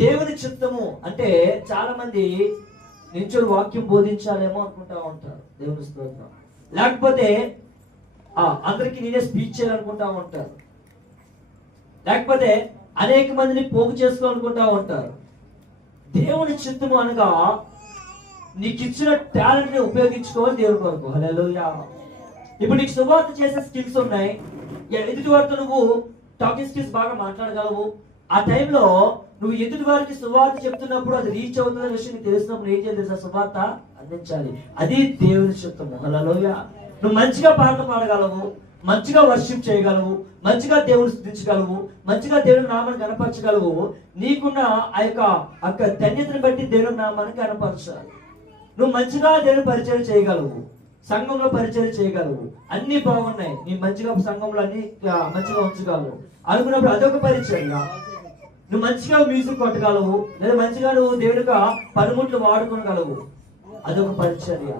దేవుని చిత్తము అంటే చాలా మంది నించుని వాక్యం బోధించాలేమో అనుకుంటా ఉంటారు. దేవుని స్తోత్రం. లేకపోతే అందరికి నేనే స్పీచ్ చేయాలనుకుంటా ఉంటారు. లేకపోతే అనేక మందిని పోగు చేసుకోవాలనుకుంటా ఉంటారు. దేవుని చిత్తము అనగా నీకు ఇచ్చిన టాలెంట్ని ఉపయోగించుకోవాలి దేవుని కొరకు. ఇప్పుడు నీకు శుభార్త చేసే స్కిల్స్ ఉన్నాయి. ఎదుటి వారితో నువ్వు టాకింగ్ స్కిల్స్ బాగా మాట్లాడగలవు. ఆ టైంలో నువ్వు ఎదుటి వారికి సువార్త చెప్తున్నప్పుడు అది రీచ్ అవుతుందనే విషయం నీకు తెలిసినప్పుడు ఏం చేయాలి తెలుసా? సువార్త అందించాలి. అది దేవుని చిత్తము హల్లెలూయా. నువ్వు మంచిగా పాటలు పాడగలవు మంచిగా వర్షిప్ చేయగలవు మంచిగా దేవుని స్థుతించగలవు మంచిగా దేవుని నామాన్ని కనపరచగలవు నీకున్న ఆ యొక్క యొక్క ధన్యతను బట్టి దేవుని నామాన్ని కనపరచాలి నువ్వు మంచిగా దేవుని పరిచయం చేయగలవు సంఘంలో పరిచయం చేయగలవు. అన్ని బాగున్నాయి. నీ మంచిగా సంఘంలో అన్ని మంచిగా ఉంచగలవు. అనుకున్నప్పుడు అదొక పరిచయం నువ్వు మంచిగా మ్యూజిక్ కొట్టగలవు లేదా మంచిగా నువ్వు దేవుడిగా పనిముట్లు వాడుకోగలవు అదొక పరిచర్య.